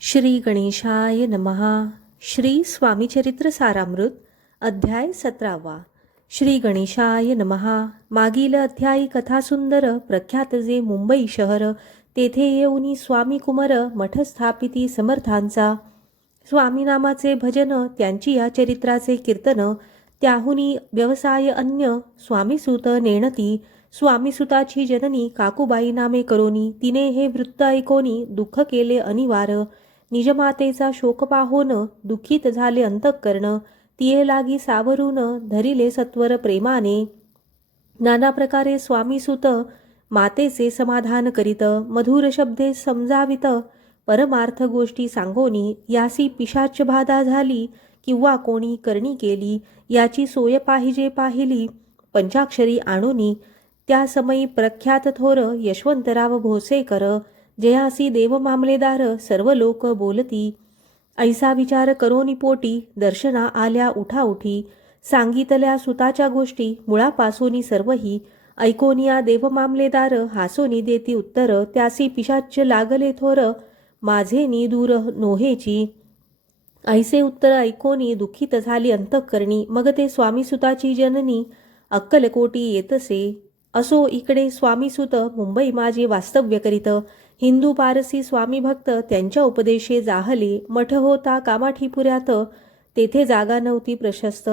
श्री गणेशाय नमहा श्री स्वामीचरित्र सारामृत अध्याय सतरावा. श्री गणेशाय नमहा मागील अध्यायी कथासुंदर प्रख्यात जे मुंबई शहर तेथे येऊनी स्वामी कुमार मठ स्थापिती समर्थांचा स्वामीनामाचे भजन त्यांची या चरित्राचे कीर्तन त्याहुनी व्यवसाय अन्य स्वामीसुत नेणती स्वामीसुताची जननी काकूबाई नामे करोनी तिने हे वृत्त ऐकोनी दुःख केले अनिवार निजमातेचा शोक पाहोन दुःखित झाले अंतःकरण. तिये लागी सावरून धरिले सत्वर प्रेमाने. नाना प्रकारे स्वामीसुत मातेचे समाधान करीत मधुर शब्दे समजावित परमार्थ गोष्टी सांगोनी यासी पिशाच बाधा झाली किंवा कोणी करणी केली याची सोय पाहिजे पाहिली पंचाक्षरी आणूनी त्या समयी प्रख्यात थोर यशवंतराव भोसेकर जयासी देव मामलेदार सर्व लोक बोलती. ऐसा विचार करोनी पोटी दर्शना आल्या उठाउठी सांगितल्या सुताच्या गोष्टी मुळापासोनी सर्वही. ऐकोनिया देव मामलेदार हासोनी देती उत्तर त्यासी पिशाच्च लागले थोर माझे नी दूर नोहेची. ऐसे उत्तर ऐकोनी दुःखित झाली अंतःकरणी मग ते स्वामीसुताची जननी अक्कलकोटी येतसे. असो इकडे स्वामीसुत मुंबई माझे वास्तव्य करीत. हिंदू पारसी स्वामी भक्त त्यांच्या उपदेशे जाहले मठ होता कामाठीपुऱ्यात तेथे जागा नव्हती प्रशस्त.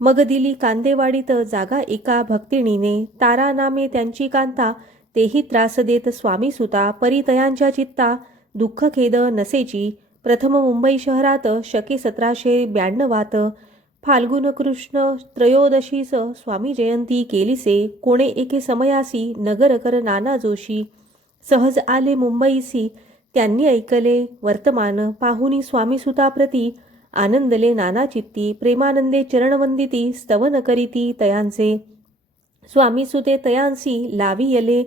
मग दिली कांदेवाडीत जागा एका भक्तिणीने. तारा नामे त्यांची कांता तेही त्रास देत स्वामीसुता परितयांच्या चित्ता दुःख खेद नसेची. प्रथम मुंबई शहरात शके सतराशे ब्याण्णवात फाल्गुन कृष्ण त्रयोदशीस स्वामी जयंती केलीसे. कोणे एके समयासी नगरकर नाना जोशी. सहज आले मुंबईसी. त्यांनी ऐकले वर्तमान पाहुनी स्वामीसुताप्रती आनंदले नाना चित्ती प्रेमानंदे चरणवंदिती स्तवन करीती तयांचे. स्वामीसुते तयांसी लावी यले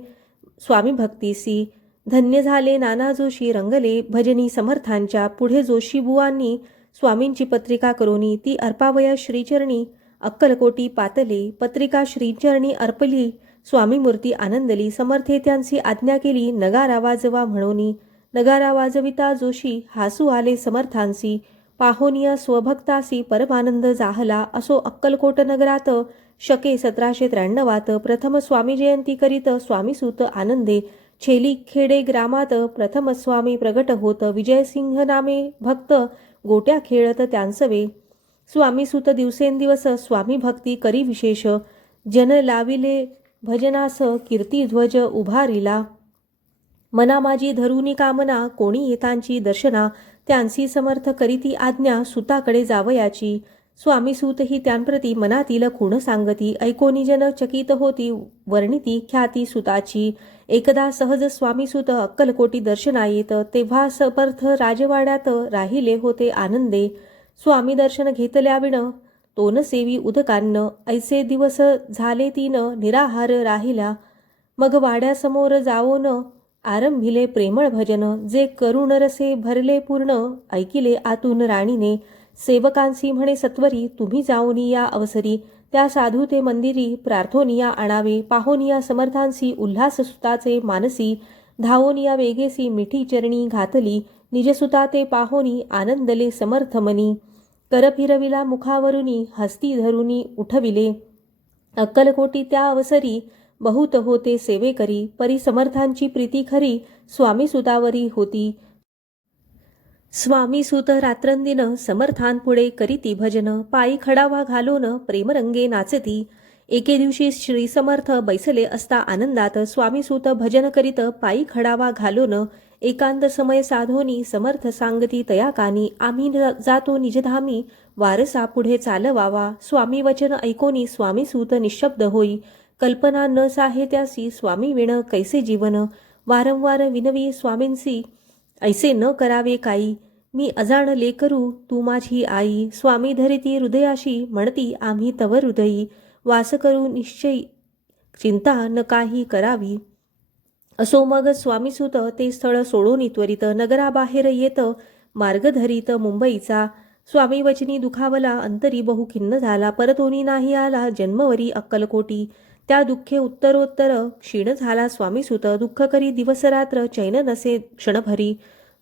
स्वामी भक्तीसी धन्य झाले नाना जोशी रंगले भजनी समर्थांच्या पुढे जोशी बुवांनी स्वामींची पत्रिका करोनी ती अर्पावया श्रीचरणी अक्कलकोटी पातले पत्रिका श्रीचरणी अर्पली स्वामी मूर्ती आनंदली समर्थे त्यांची आज्ञा केली नगारा वाजवा म्हणोनी. नगारा वाजविता जोशी हासू आले समर्थांसी पाहोनिया स्वभक्तासी परमानंद जाहला असो अक्कलकोट नगरात. शके सतराशे त्र्याण्णवात प्रथम स्वामी जयंती करीत स्वामीसूत आनंदे. छेली खेडे ग्रामात प्रथम स्वामी प्रगट होत विजयसिंह नामे भक्त गोट्या खेळत त्यांसवे. स्वामीसुत दिवसेंदिवस स्वामी भक्ती करी विशेष. जन लाविले भजनास कीर्तिध्वज उभारिला. मना माझी धरुनी कामना कोणी येतांची दर्शना त्यांची समर्थ करीती आज्ञा सुताकडे जावयाची. स्वामीसूतही त्यांप्रती मनातील खूण सांगती ऐकोनी जन चकित होती वर्णिती ख्याती सुताची. एकदा सहज स्वामीसूत अक्कलकोटी दर्शना येत तेव्हा समर्थ राजवाड्यात राहिले होते आनंदे. स्वामी दर्शन घेतल्याविण तोन सेवी उदकान्न ऐसे दिवस झाले तीन निराहार राहिला. मग वाड्यासमोर जावोन आरंभिले प्रेमळ भजन जे करुण रसे भरले पूर्ण ऐकिले आतून राणीने. सेवकांसी म्हणे सत्वरी तुम्ही जाऊनी या अवसरी. त्या साधू ते मंदिरी प्रार्थोनिया आणावे पाहोनिया समर्थांसी उल्हास सुताचे मानसी. धावोनिया वेगेसी मिठी चरणी घातली निजसुता ते पाहोनी आनंदले समर्थमनी. करफिरविला मुखावरुनी हस्ती धरुनी उठविले. अक्कलकोटी त्या अवसरी बहुत होते सेवेकरी परी समर्थांची प्रीती खरी स्वामी सुतावरी होती. स्वामी सुत रात्रंदिन समर्थांपुढे करीती भजन. पायी खडावा घालून प्रेमरंगे नाचती. एके दिवशी श्री समर्थ बैसले असता आनंदात. स्वामीसूत भजन करीत पायी खडावा घालून एकांत समय साधोनी समर्थ सांगती तया कानी आम्ही न- जातो निजधामी वारसा पुढे चालवावा. स्वामी वचन ऐकोनी स्वामीसूत निशब्द होई. कल्पना न साहे त्यासी स्वामी विण कैसे जीवन? वारंवार विनवी स्वामींसी ऐसे न करावे काही मी अजाण लेकरू तू माझी आई. स्वामी धरिती हृदयाशी म्हणती आम्ही तव हृदयी. वास करू निश्चयी. चिंता न काही करावी. असो मग स्वामीसुत ते स्थळ सोडून त्वरित नगराबाहेर येत मार्गधरीत मुंबईचा. स्वामी वचनी दुखावला अंतरी बहु खिन्न झाला. परतोनी नाही आला जन्मवरी अक्कलकोटी. त्या दुःखे उत्तरोत्तर क्षीण झाला स्वामीसुत. दुःख करी दिवसरात्र चैन नसे क्षणभरी.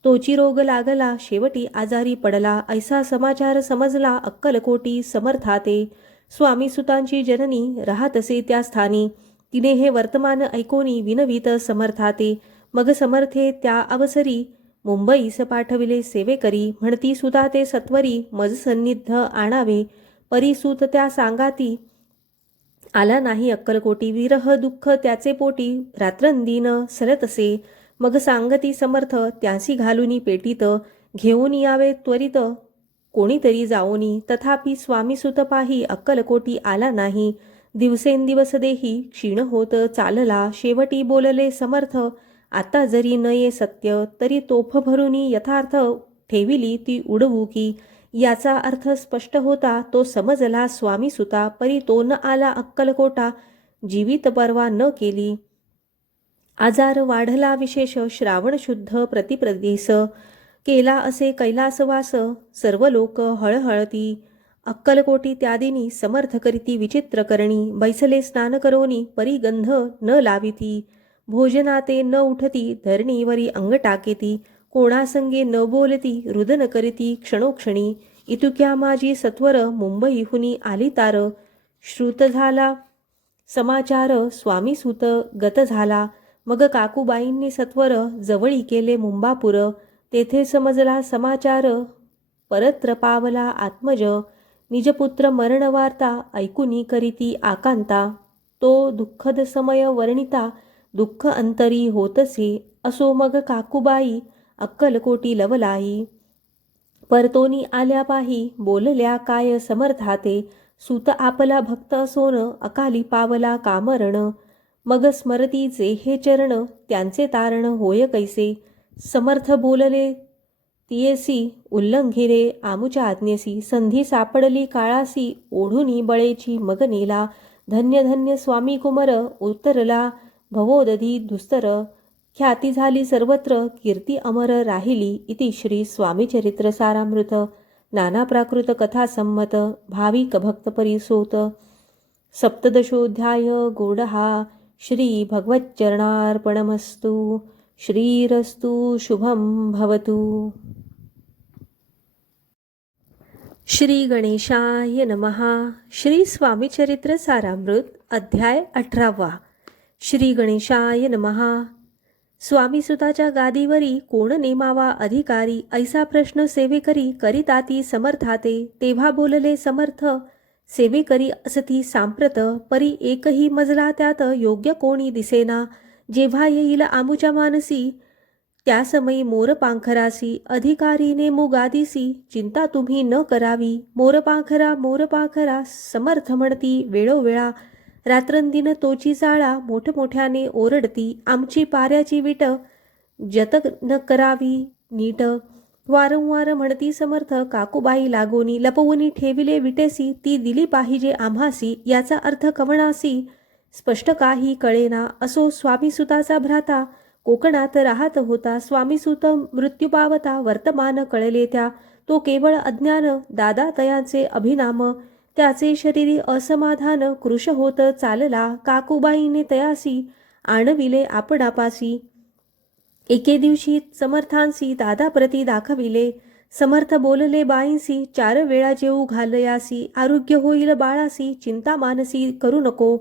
तोची रोग लागला शेवटी आजारी पडला. ऐसा समाचार समजला अक्कलकोटी समर्थाते. स्वामीसुतांची जननी जननी राहतसे त्या स्थानी. तिने हे वर्तमान ऐकोनी विनवीत समर्थाते. मग समर्थे त्या अवसरी. मुंबईस पाठविले सेवेकरी म्हणती सुता ते सत्वरी मज सन्निध आणावे. परिसूत त्या सांगाती. आला नाही अक्कलकोटी. विरह दुःख त्याचे पोटी. रात्रंदिन सरतसे. मग सांगती समर्थ त्यासी घालुनी पेटीत. घेऊन यावे त्वरित. कोणीतरी जाओनी तथापि स्वामी सुत पाही अक्कलकोटी आला नाही. दिवसेंदिवस देही क्षीण होत चालला शेवटी बोलले समर्थ आता जरी न ये सत्य तरी तोफ भरुनी यथार्थ ठेविली ती उडवू की. याचा अर्थ स्पष्ट होता तो समजला स्वामी सुता परी तो न आला अक्कलकोटा जीवित परवा न केली. आजार वाढला विशेष श्रावण शुद्ध प्रतिप्रदेश केला असे कैलासवास सर्व लोक हळहळती अक्कलकोटी त्यादिनी समर्थ करीती विचित्र करणी बैसले स्नान करोनी परिगंध न लाविती. भोजनाते न उठती धरणीवरी अंग टाकेती कोणासंगे न बोलती रुदन करीती क्षणोक्षणी. इतुक्या माझी सत्वर मुंबईहुनी आली तार. श्रुत झाला समाचार स्वामी सुत गत झाला. मग काकूबाईंनी सत्वर जवळी केले मुंबापूर. तेथे समजला समाचार परत्र पावला आत्मज. निजपुत्र मरणवार्ता ऐकुनी करीती आकांता तो दुःखद समय वर्णिता दुःख अंतरी होतसे असो मग काकूबाई अक्कलकोटी लवलाई परतोनी आल्या पाही बोलल्या काय समर्थाते सुत आपला भक्त असोन अकाली पावला कामरण मग स्मरतीचे हे चरण त्यांचे तारण होय कैसे? समर्थ बोलले तियेसी उल्लंघिरे आमुच्या आज्ञेसी संधी सापडली काळासी ओढुनी बळेची मग नेला धन्य धन्य स्वामी कुमर उतरला भवोदधी दुस्तर ख्याती झाली सर्वत्र कीर्ती अमर राहिली इति श्री स्वामीचरित्र सारामृत नाना प्राकृत कथा संमत भाविक भक्त परिसोत। सप्तदशोध्याय गोडहा श्री भगवच्चरणार्पणमस्तू। श्रीरस्तु शुभं भवतु। श्री गणेशाय नमहा श्री स्वामीचरित्र सारामृत अध्याय अठरावा। श्री गणेशाय नमः स्वामीसुताच्या गादीवरी कोण नेमावा अधिकारी ऐसा प्रश्न सेवेकरी करिताती समर्थाते तेव्हा बोलले समर्थ सेवेकरी असती सांप्रत परी एकही मजला त्यात योग्य कोणी दिसेना जेव्हा येईल आमुच्या मानसी त्या समयी मोरपांखरासी अधिकारीने मुगादिसी चिंता तुम्ही न करावी. मोरपांखरा मोरपांखरा समर्थ म्हणती वेळोवेळा. रात्रंदिन तोची जाळा मोठमोठ्याने ओरडती. आमची पाऱ्याची विट जतक न करावी नीट. वारंवार म्हणती समर्थ काकूबाई लागोनी लपवूनी ठेविले विटेसी ती दिली पाहिजे आम्हासी. याचा अर्थ कवणासी स्पष्ट काही कळेना. असो स्वामीसुताचा भ्राता. कोकणात राहत होता स्वामीसुत मृत्यू पावता वर्तमान कळले त्या. तो केवळ अज्ञान दादा तयांचे अभिनाम. त्याचे शरीरी असमाधान कृश होत चालला काकुबाईने तयासी आणविले आपणापासी. एके दिवशी समर्थांसी दादाप्रती दाखविले. समर्थ बोलले बाईंसी चार वेळा जेऊ घालयासी आरोग्य होईल बाळासी चिंता मानसी करू नको.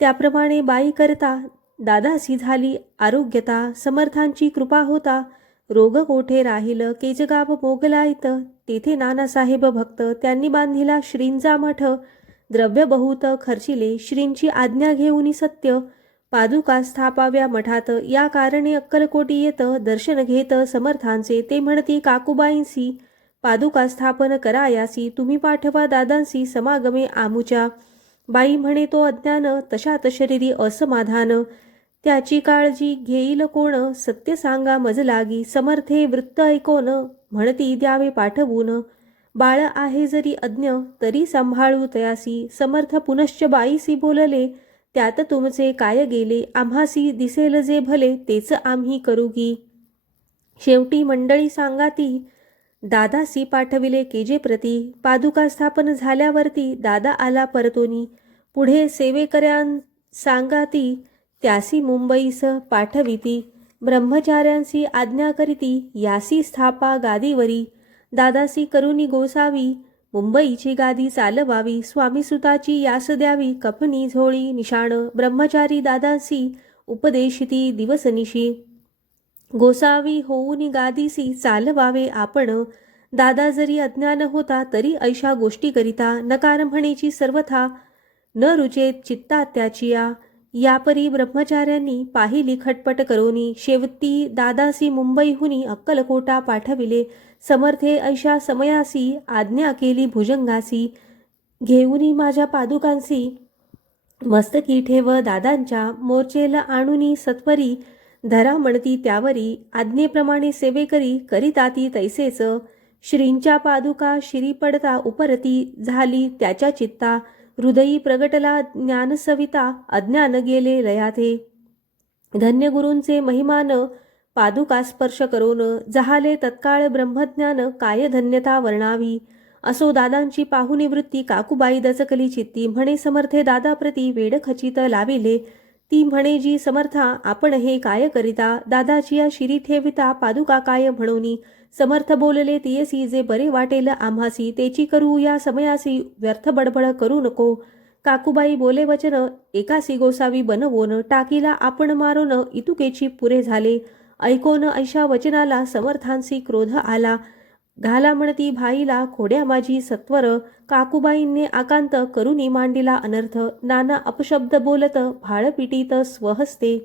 त्याप्रमाणे बाई करता दादासी झाली आरोग्यता समर्थांची कृपा होता. रोग कोठे राहिलं केजगाव मोगलायत तेथे नानासाहेब भक्त त्यांनी बांधिला श्रींचा मठ. द्रव्य बहुत खर्चिले श्रींची आज्ञा घेऊन सत्य. पादुका स्थापाव्या मठात या कारणे अक्कलकोटी येत दर्शन घेत समर्थांचे ते म्हणती काकुबाईंसी पादुका स्थापन करायासी तुम्ही पाठवा दादांसी समागमे आमुच्या. बाई म्हणे तो अज्ञान तशात शरीरी असमाधान. त्याची काळजी घेईल कोण? सत्य सांगा मज लागी. समर्थे वृत्त ऐकोन म्हणती द्यावे पाठवून. बाळ आहे जरी अज्ञ तरी सांभाळू तयासी. समर्थ पुनश्च बाईसी बोलले त्यात तुमचे काय गेले? आम्हासी दिसेल जे भले तेच आम्ही करूगी. शेवटी मंडळी सांगाती दादासी पाठविले केजे प्रती पादुका स्थापन झाल्यावरती दादा आला परतोनी. पुढे सेवेकऱ्यां सांगाती त्यासी मुंबईस पाठविती ब्रह्मचार्यांसी आज्ञा करीती यासी स्थापा गादीवरी. दादासी करुणी गोसावी मुंबईची गादी चालवावी. स्वामीसुताची यास द्यावी कपनी झोळी निशाण. ब्रह्मचारी दादासी उपदेशिती दिवसनिशी. गोसावी होऊन गादीसी चालवावे आपण. दादा जरी अज्ञान होता तरी ऐशा गोष्टीकरिता नकार म्हणेची सर्वथा. न रुचेत चित्ता त्याची या यापरी ब्रह्मचार्यांनी पाहिली खटपट करोनी. शेवटी दादासी मुंबईहुनी अक्कलकोटा पाठविले. समर्थे ऐशा समयासी आज्ञा केली भुजंगासी. घेऊनी माझ्या पादुकांसी. मस्तकी ठेव दादांच्या मोर्चेला आणूनी सत्वरी. धरा म्हणती त्यावरी आज्ञेप्रमाणे सेवे करी करीताती तैसेच. श्रींच्या पादुका शिरी पडता उपरती झाली त्याच्या चित्ता. हृदयी प्रगटला ज्ञानसविता अज्ञान गेले लयाथे धन्य गुरूंचे महिमान पादुका स्पर्श करून जहाले तत्काळ ब्रह्मज्ञान काय धन्यता वर्णावी. असो दादांची पाहुणी वृत्ती काकूबाई दचकली चित्ती म्हणे समर्थे दादाप्रती वेड खचित लाविले. ती म्हणे जी समर्था आपण हे काय करिता? दादाची या शिरी ठेविता पादुका काय म्हणूनी? समर्थ बोलले तियसी जे बरे वाटेल आम्हासी तेची करू या समयासी व्यर्थ बडबड करू नको. काकूबाई बोले वचन एकासी गोसावी बनवोन टाकीला आपण मारोन इतुकेची पुरे झाले. ऐकोन ऐशा वचनाला समर्थांसी क्रोध आला. घाला म्हणती भाईला खोड्या माझी सत्वर काकूबाईंनी आकांत करुनी मांडिला अनर्थ नाना अपशब्द बोलत भाळपिटीत स्वहस्ते.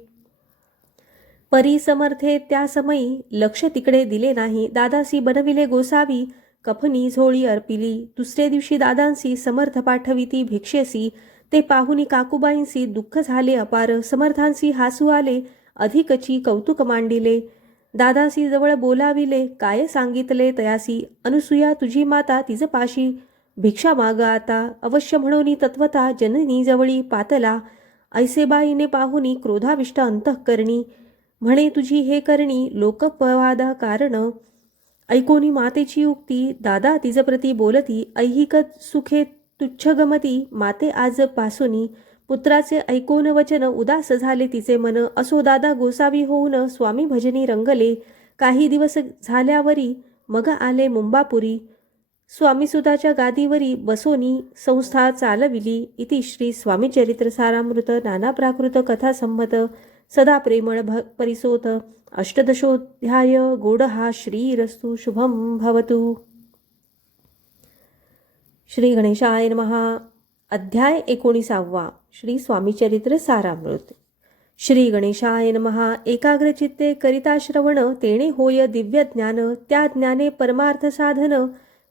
परी समर्थे त्या समयी लक्ष तिकडे दिले नाही दादासी बनविले गोसावी कफनी झोळी अर्पिली दुसरे दिवशी दादांसी समर्थ पाठविती भिक्षेसी ते पाहुनी काकूबाईंसी दुःख झाले अपार समर्थांसी हासू आले अधिकची कौतुक मांडिले. दादासी जवळ बोलाविले काय सांगितले तयासी? अनुसूया तुझी माता तिज पाशी. भिक्षा माग आता अवश्य म्हणून तत्वता जननी जवळी पातला. ऐसेबाईने पाहुनी क्रोधाविष्ट अंतःकरणी. म्हणे तुझी हे करणी लोकपवादा कारण. ऐकोनी मातेची उक्ती दादा तिजप्रती बोलती ऐहिक सुखे तुच्छ गमती माते आज पासुनी. पुत्राचे ऐकून वचन उदास झाले तिचे मन. असो दादा गोसावी होऊन स्वामी भजनी रंगले. काही दिवस झाल्यावरी मग आले मुंबापुरी. स्वामीसुताच्या गादीवरी बसोनी संस्था चालविली. इति श्री स्वामीचरित्र सारामृत नाना प्राकृत कथासंमत सदा प्रेमळ भ परिसोत. अष्टदशोध्याय गोडहा श्रीरस्तु शुभम भवतु. श्री गणेशाय नमहा अध्याय एकोणीसावा. श्री स्वामीचरित्र सारामृत. श्री गणेशाय नमहा एकाग्रचित्ते करिता श्रवण तेणे होय दिव्य ज्ञान त्या ज्ञाने परमार्थ साधन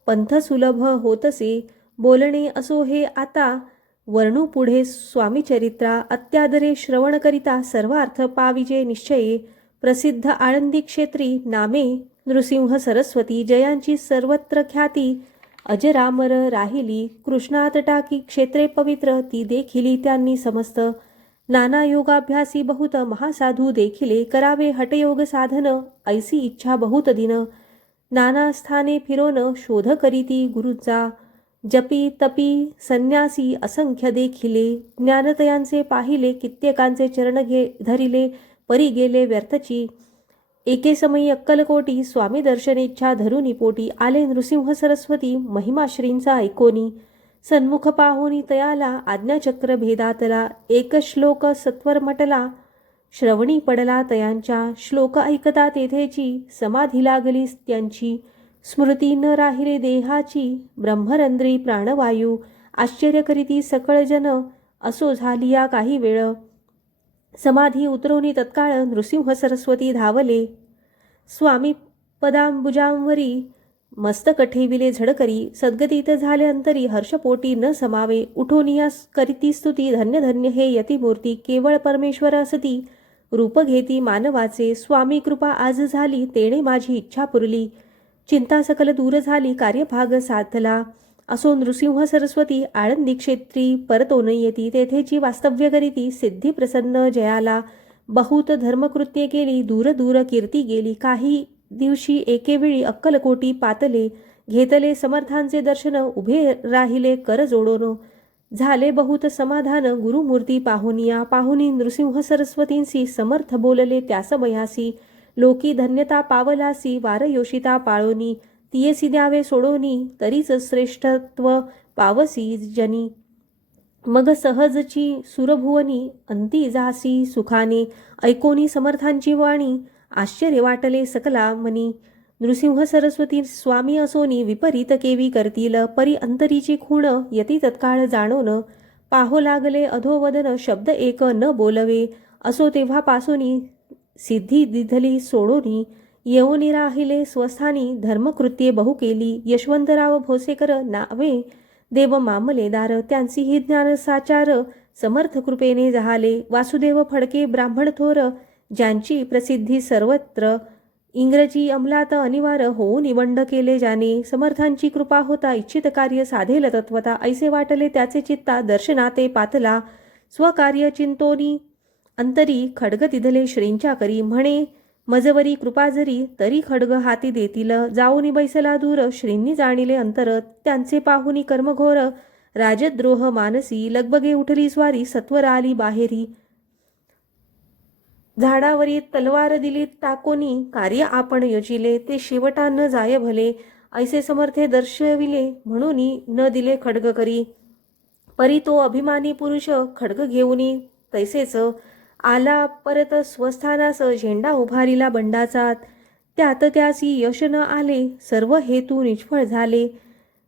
पंथ सुलभ होतसे बोलणे असो हे आता. वर्णू पुढे स्वामीचरित्रा अत्यादरे श्रवण करिता पाविजे निश्चये प्रसिद्ध आळंदी क्षेत्री नामे नृसिंह सरस्वती जयांची सर्वत्र ख्याती अजरामर राहिली कृष्णात टाकी क्षेत्रे पवित्र ती देखिली त्यांनी समस्त. नाना योगाभ्यासी बहुत महासाधू देखिले करावे हटयोग साधन ऐसी इच्छा बहुत दिन. नाना स्थाने फिरोन शोध करीती गुरुचा. जपी तपी संन्यासी असंख्य देखिले ज्ञानतयांचे पाहिले कित्येकांचे चरण घे धरिले परी गेले व्यर्थची. एके समयी अक्कलकोटी स्वामी दर्शनेच्छा धरुनी पोटी आले नृसिंह सरस्वती महिमाश्रींचा ऐकोनी. सन्मुख पाहुनी तयाला आज्ञाचक्र भेदातला एक श्लोक सत्वर मटला श्रवणी पडला तयांच्या श्लोक ऐकता तेथेची समाधी लागली त्यांची. स्मृती न राहिले देहाची ब्रह्मरंद्री प्राणवायू. आश्चर्य करीती सकळ जन असो झाली या काही वेळ. समाधी उतरवणी तत्काळ नृसिंह सरस्वती धावले. स्वामी पदांबुजांवरी मस्तक ठेविले झडकरी सद्गतीत झाले अंतरी हर्षपोटी न समावे उठोनिया करीती स्तुती धन्य धन्य हे यतिमूर्ती केवळ परमेश्वर असती रूप घेती मानवाचे स्वामी कृपा आज झाली तेणे माझी इच्छा पुरली. चिंता सकल दूर झाली कार्यभाग साधला. असो नृसिंह सरस्वती आळंदी क्षेत्री परतोन येती तेथेची वास्तव्य करीती सिद्धी प्रसन्न जयाला बहुत धर्मकृत्ये केली दूर दूर कीर्ती गेली काही दिवशी एकेवेळी अक्कलकोटी पातले घेतले समर्थांचे दर्शन उभे राहिले कर जोडोन. झाले बहुत समाधान गुरुमूर्ती पाहुनिया पाहुनी नृसिंह सरस्वतींसी समर्थ बोलले त्यासमयासी लोकी धन्यता पावलासी वारयोषिता पाळोनी तियसी द्यावे सोडोनी तरीच श्रेष्ठत्व पावसी जनी. मग सहजची सुरभुवनी अंती जासी सुखाने ऐकोनी समर्थांची वाणी आश्चर्य वाटले सकला मनी. नृसिंह सरस्वती स्वामी असोनी विपरीत केवी करतील परी अंतरीची खूण यती तत्काळ जाणोन. पाहो लागले अधोवदन शब्द एक न बोलवे असो तेव्हापासोनी सिद्धी दिधली सोडोनी. येऊनी राहिले. स्वस्थानी धर्मकृत्ये बहु केली. यशवंतराव भोसेकर नावे. देव मामलेदार त्यांचीही ज्ञान साचार. समर्थ कृपेने झाले वासुदेव फडके ब्राह्मण थोर. ज्यांची प्रसिद्धी सर्वत्र. इंग्रजी अंमलात अनिवार्य होऊन निवंड केले ज्याने समर्थांची कृपा होता इच्छित कार्य साधेल तत्वता. ऐसे वाटले त्याचे चित्ता दर्शनाते पातला. स्वकार्य चिंतोनी. अंतरी खडग तिधले श्रींच्या करी म्हणे. मजवरी कृपा जरी तरी खडग हाती देतील. जाऊनी बैसला दूर श्रींनी जाणिले अंतर. त्यांचे पाहुनी कर्मघोर. राजद्रोह मानसी. लगबगे उठली स्वारी सत्वर आली बाहेरी. झाडावरी तलवार दिली टाकोनी. कार्य आपण योजिले ते शेवटा न जाय भले. ऐसे समर्थे दर्शविले म्हणून न दिले खडग करी. परी तो अभिमानी पुरुष खडग घेऊनी. तैसेच आला परत स्वस्थानास झेंडा उभारिला बंडाचा त्यात त्यासी यश न आले सर्व हेतू निष्फळ झाले.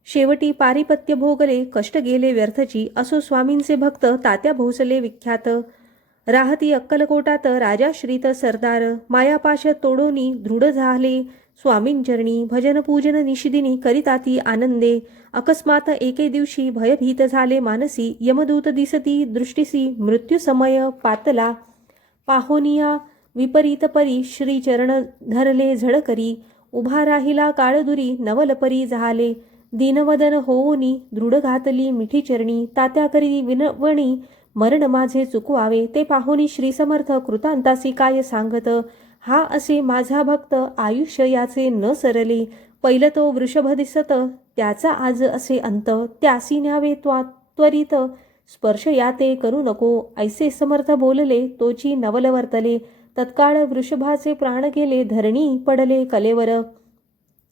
शेवटी पारिपत्य भोगले कष्ट गेले व्यर्थची असो स्वामींचे भक्त तात्या भोसले विख्यात. राहती अक्कलकोटात राजाश्रित सरदार मायापाश तोडोनी दृढ झाले. स्वामींचरणी भजनपूजन निशिदिनी करिताती आनंदे। अकस्मात एके दिवशी भयभीत झाले मानसी यमदूत दिसती दृष्टीसी मृत्युसमय पातला। पाहोनिया विपरीत परी श्रीचरण धरले झळकरी। उभा राहिला काळदुरी नवलपरी झाले। दीनवदन होऊनी दृढ घातली मिठी चरणी। तात्या करी विनवणी मरण माझे चुकवावे। ते पाहुनी श्रीसमर्थ कृतांतासी काय सांगत? हा असे माझा भक्त आयुष्य याचे न सरले. पहिलं तो वृषभ दिसत त्याचा आज असे अंत त्यासी न्यावे त्वा त्वरित. स्पर्श याते करू नको ऐसे समर्थ बोलले तोची नवल वर्तले. तत्काळ वृषभाचे प्राण गेले धरणी पडले कलेवर.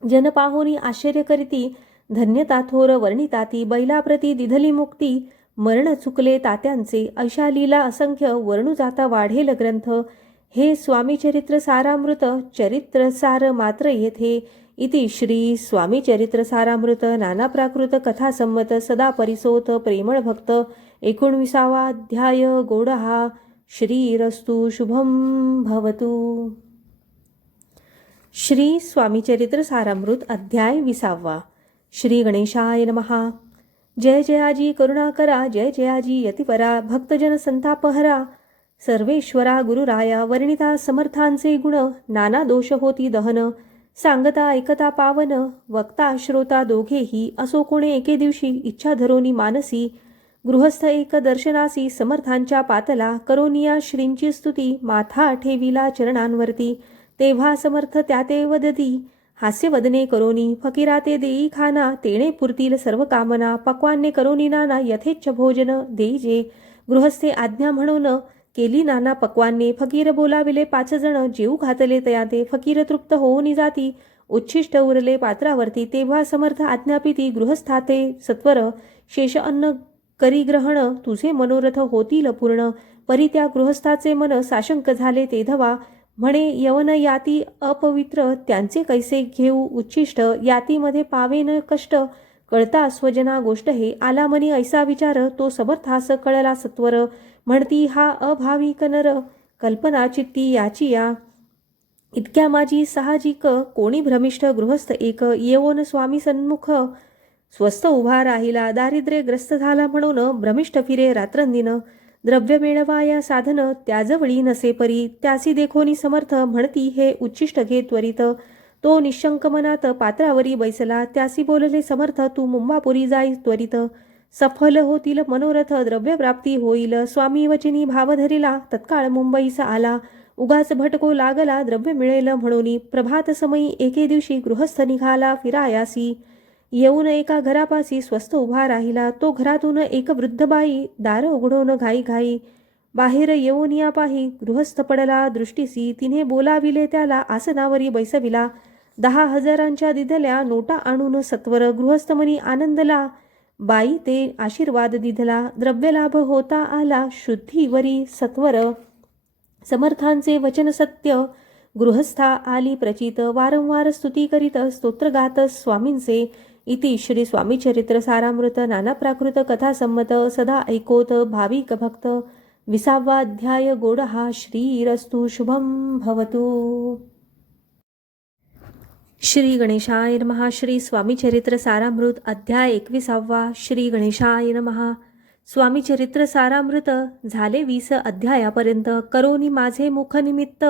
जन पाहुनी आश्चर्य करीती धन्यता थोर वर्णिताती बैलाप्रती दिधली मुक्ती. मरण चुकले तात्यांचे अशा लीला असंख्य वर्णू जाता वाढेल ग्रंथ. हे स्वामीचरित्र सारामृत चरित्र सार मात्र येथे. इति श्री स्वामीचरित्र सारामृत नाना प्राकृत कथा संमत सदा परिसोत प्रेमळ भक्त. एकोणविसावा अध्याय गोडहा. श्रीरस्तु शुभम भवतु. श्री स्वामीचरित्र सारामृत अध्याय विसावा. श्री गणेशाय नमहा जय जयाजी करुणाकरा जय जयाजी यतिपरा. भक्तजन संतापहरा सर्वेश्वरा गुरुराया वर्णिता समर्थांचे गुण नाना दोष होती दहन. सांगता ऐकता पावन वक्ता श्रोता दोघेही असो कोणे एके दिवशी इच्छा धरोनी मानसी. गृहस्थ एक दर्शनासी समर्थांच्या पातला करोनिया श्रींची स्तुती माथा ठेविला चरणांवरती. तेव्हा समर्थ त्या ते वदती हास्यवदने करोनी फकीरा ते देई खाना तेणे पुरतील सर्व कामना पक्वान्ने करोनी नाना यथेच्छ भोजन देईजे गृहस्थे आज्ञा म्हणून केली नाना पक्वान्ने फकीर बोलाविले पाच जण जीव घातले तयाते फकीर तृप्त होऊन जाती. उच्छिष्ट उरले पात्रावरती तेव्हा समर्थ आज्ञापिती गृहस्थाते सत्वर शेष अन्न करी ग्रहण तुझे मनोरथ होतील पूर्ण. परी त्या गृहस्थाचे मन साशंक झाले ते धवा. म्हणे यवन याती अपवित्र त्यांचे कैसे घेऊ उच्छिष्ट? यातीमध्ये पावेन कष्ट. कळता स्वजना गोष्ट हे आला मनी ऐसा विचार तो समर्थास कळला सत्वर. म्हणती हा अभाविक नर कल्पना चित्ती याची या इतक्या माझी साहजिक कोणी भ्रमिष्ठ गृहस्थ एक येवोन स्वामी सन्मुख. स्वस्थ उभा राहिला दारिद्र्यग्रस्त झाला म्हणून भ्रमिष्ठ फिरे रात्रंदिन. द्रव्य मिळवाया साधन त्याजवळी नसे परी. त्यासी देखोनी समर्थ म्हणती हे उच्चिष्ट घे त्वरित. तो निशंक मनात पात्रावरी बैसला. त्यासी बोलले समर्थ तू मुंबापुरी जाई त्वरित. सफल होतील मनोरथ द्रव्यप्राप्ती होईल. स्वामी वचनी भाव धरिला तत्काळ मुंबईचा आला. उगाच भटको लागला द्रव्य मिळेल म्हणून. प्रभात समयी एके दिवशी गृहस्थ निघाला फिरायासी. येऊन एका घरापाशी स्वस्त उभा राहिला. तो घरातून एक वृद्ध बाई दार उघडून घाई घाई बाहेर येऊन या पाही गृहस्थ पडला. दृष्टीसी तिने बोलाविले त्याला आसनावरी बैसविला. दहा हजारांच्या दिदल्या नोटा आणून सत्वर. गृहस्थमनी आनंदला बाई ते आशीर्वाद दिधला द्रव्यलाभ होता आला शुद्धीवरी सत्वर. समर्थांचे वचन सत्य गृहस्था आली प्रचित वारंवार स्तुती करीत स्तोत्र गात स्वामींचे. इति श्री स्वामीचरित्र सारामृत नाना प्राकृत कथा संमत सदा ऐकोत भाविक भक्त. विसावाध्याय गोडहा श्रीरस्तु शुभम भवतु. श्री गणेशाय नमः. श्री स्वामी चरित्र सारामृत अध्याय एकविसावा. श्री गणेशाय नमः. स्वामी चरित्र सारामृत झाले वीस अध्यायापर्यंत. करोनी माझे मुखनिमित्त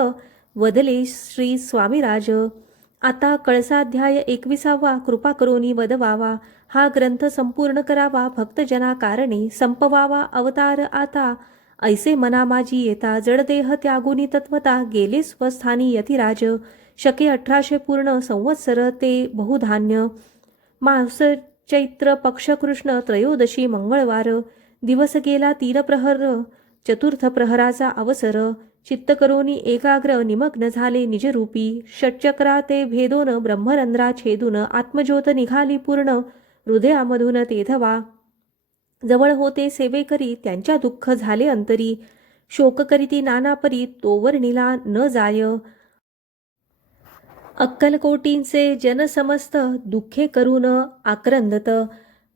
वदले श्री स्वामीराज. आता कळसाध्याय एकविसावा. कृपा करोनी वदवावा. हा ग्रंथ संपूर्ण करावा. भक्तजना कारणे संपवावा. अवतार आता. ऐसे मना माझी येता. जडदेह त्यागुनी तत्वता. गेले स्वस्थानी यतिराज. शके अठराशे पूर्ण संवत्सर ते बहुधान्य. मास चैत्र पक्षकृष्ण त्रयोदशी मंगळवार. दिवस गेला तीरप्रहर. चतुर्थ प्रहराचा अवसर. चित्तकरोनी एकाग्र निमग्न झाले निजरूपी. षटचक्रा ते भेदोन ब्रह्मरंध्रा छेदून आत्मज्योत निघाली पूर्ण. हृदयामधून तेधवा. जवळ होते सेवेकरी त्यांच्या दुःख झाले अंतरी. शोक करीती नानापरी तोवर निला न जाय. अक्कलकोटींचे जनसमस्त दुःखे करून आक्रंदत.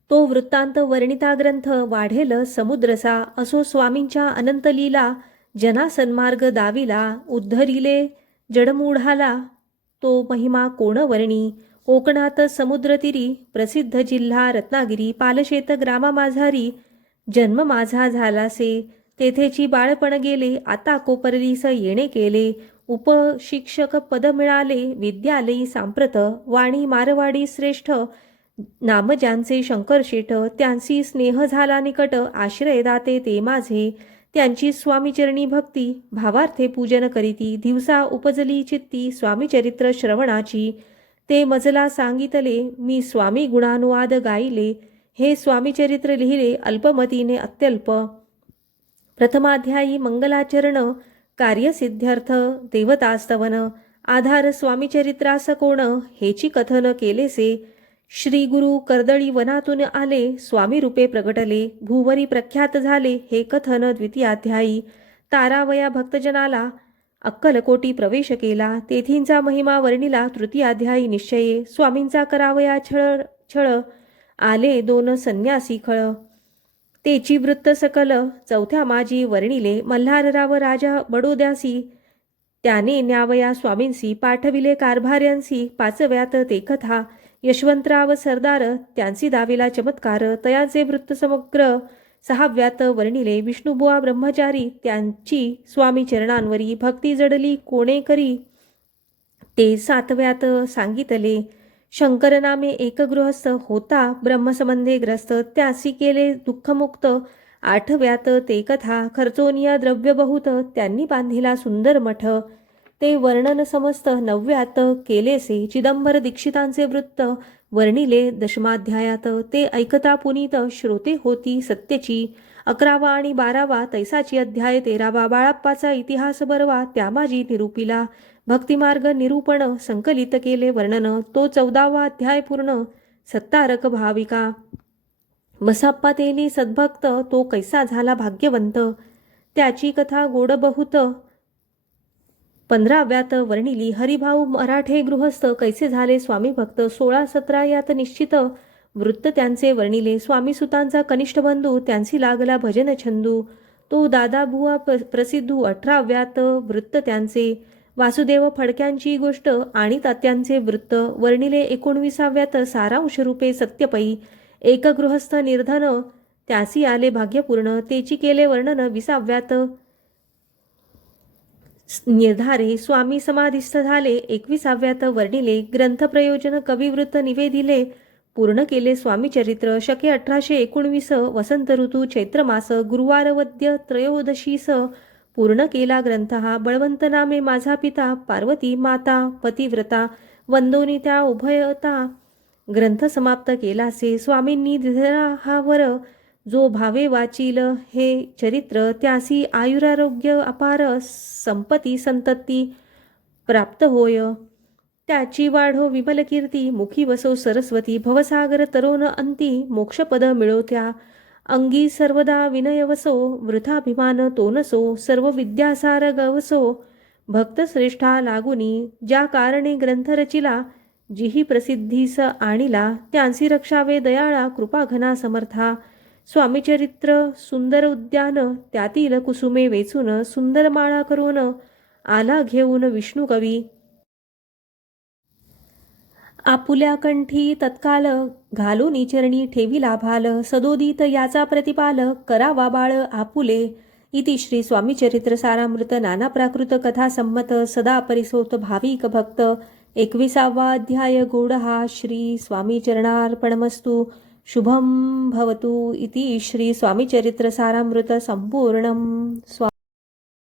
तो वृत्तांत वर्णिता ग्रंथ वाढेल समुद्रसा असो स्वामींच्या अनंतलीला जनासन्मार्ग जना सन्मार्ग दाविला उद्धरिले जडमूढाला. तो महिमा कोण वर्णी? कोकणात समुद्रतीरी प्रसिद्ध जिल्हा रत्नागिरी पालशेत ग्रामा माझारी. जन्म माझा झालासे तेथेची बाळपण गेले आता कोपरलीस येणे केले. उपशिक्षक पद मिळाले विद्यालयी सांप्रत वाणी मारवाडी श्रेष्ठ नामज्यांचे शंकर शंकरशेठ त्यांची स्नेह झाला निकट आश्रयदाते ते माझे त्यांची स्वामीचरणी भक्ती भावार्थे पूजन करीती दिवसा उपजली चित्ती स्वामीचरित्र श्रवणाची ते मजला सांगितले मी स्वामी गुणानुवाद गायले हे स्वामीचरित्र लिहिले अल्पमतीने अत्यल्प. प्रथमाध्यायी मंगलाचरण कार्यसिद्ध्यर्थ देवतास्तवन आधार स्वामीचरित्रास कोण हेची कथन केलेसे श्री गुरु कर्दळी वनातून आले स्वामी रूपे प्रगटले भूवरी प्रख्यात झाले हे कथन द्वितीयाध्यायी तारावया भक्तजनाला अक्कलकोटी प्रवेश केला तेथींचा महिमा वर्णिला तृतीयाध्यायी निश्चये स्वामींचा करावया छळ छळ आले दोन संन्यासी खळ. तेची वृत्त सकल चौथ्या माजी वर्णिले मल्हारराव राजा बडोद्यासी. त्याने न्यावया स्वामींसी पाठविले कारभार्यांसी पाचव्यात ते कथा यशवंतराव सरदार त्यांची दाविला चमत्कार तयाचे वृत्त समग्र. सहाव्यात वर्णिले विष्णुबुवा ब्रह्मचारी त्यांची स्वामी चरणांवरी भक्ती जडली कोणे करी ते सातव्यात सांगितले शंकरनामे एकगृहस्थ होता ब्रह्मसंबंधे ग्रस्त त्यासी केले दुःखमुक्त आठव्यात ते कथा खर्चोनिया द्रव्य बहुत त्यांनी बांधिला सुंदर मठ. ते वर्णन समस्त नवव्यात केलेसे चिदंबर दीक्षितांचे वृत्त वर्णिले दशमाध्यायात. ते ऐकता पुनीत श्रोते होती सत्यची. अकरावा आणि बारावा तैसाची अध्याय तेरावा बाळाप्पाचा इतिहास बरवा त्यामाजी निरूपिला. भक्तिमार्ग निरूपण संकलित केले वर्णन तो चौदावा अध्याय पूर्ण सत्तारक भाविका. बसाप्पा तेली सद्भक्त तो कैसा झाला भाग्यवंत? त्याची कथा गोड बहुत पंधराव्यात वर्णिली हरिभाऊ मराठे गृहस्थ कैसे झाले स्वामी भक्त? सोळा सतरा यात निश्चित. वृत्त त्यांचे वर्णिले स्वामीसुतांचा कनिष्ठ बंधू त्यांची लागला भजन छंदू. तो दादाबुवा प प्रसिद्धू अठराव्यात वृत्त त्यांचे. वासुदेव फडक्यांची गोष्ट आणि तात्यांचे वृत्त वर्णिले एकोणविसाव्यात सारांश रूपे सत्यपई एक गृहस्थ निर्धन त्यासी आले भाग्यपूर्ण तेची केले वर्णन विसाव्यात. निर्धारे स्वामी समाधिस्थ झाले एकविसाव्यात वर्णिले ग्रंथप्रयोजन कविवृत्त निवेदिले पूर्ण केले स्वामी चरित्र शके अठराशे एकोणवीस वसंत ऋतू चैत्रमास गुरुवारवद्य त्रयोदशी स त्रयोदशीस पूर्ण केला ग्रंथ हा बळवंत नामे माझा पिता पार्वती माता पतिव्रता वंदोनी त्या उभयता. ग्रंथ समाप्त केलासे स्वामींनी दिधरा हा वर. जो भावे वाचील हे चरित्र त्यासी आयुरारोग्य अपार संपती संतती प्राप्त होय. त्याची वाढो विमल कीर्ती मुखी वसो सरस्वती भवसागर तरोन अंती मोक्षपद मिळो त्या. अंगी सर्वदा विनयवसो वृथाभिमान तो नसो सर्व विद्यासार गवसो. भक्तश्रेष्ठा लागुनी ज्या कारणे ग्रंथ रचिला जिही प्रसिद्धीस आणिला त्यांसी रक्षावे दयाळा कृपाघना समर्था. स्वामीचरित्र सुंदर उद्यान त्यातील कुसुमे वेचून सुंदर माळा करून आला घेऊन विष्णू कवी. आपुल्या कंठी तत्काल घालून चरणी ठेविला भाल सदोदित याचा प्रतिपाल करावा बाळ आपुले. इति श्री स्वामीचरित्र सारामृत नाना प्राकृत कथा संमत सदा परिसोत भाविक भक्त. एकविसावा अध्याय गूढ हा श्री स्वामी चरणार्पणमस्तु. शुभम भवतु इति श्री स्वामीचरित्र सारामृत संपूर्णं स्वा